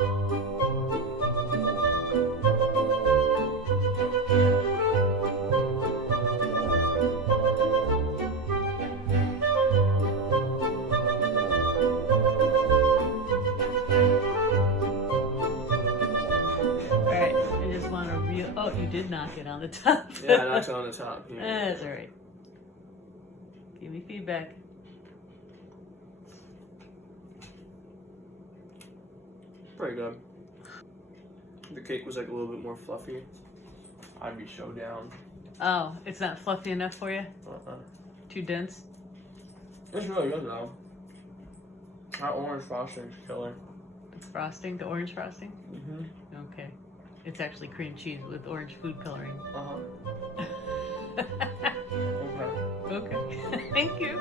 Alright, I just want to oh, you did knock it on the top. Yeah, I knocked it on the top. Yeah. That's alright. Give me feedback. Pretty good. The cake was like a little bit more fluffy. I'd be so down. Oh, it's not fluffy enough for you? Uh-uh. Too dense? It's really good though. That orange frosting's killer. The frosting, the orange frosting? Mm-hmm. Okay. It's actually cream cheese with orange food coloring. Uh-huh. Okay. Okay. Thank you.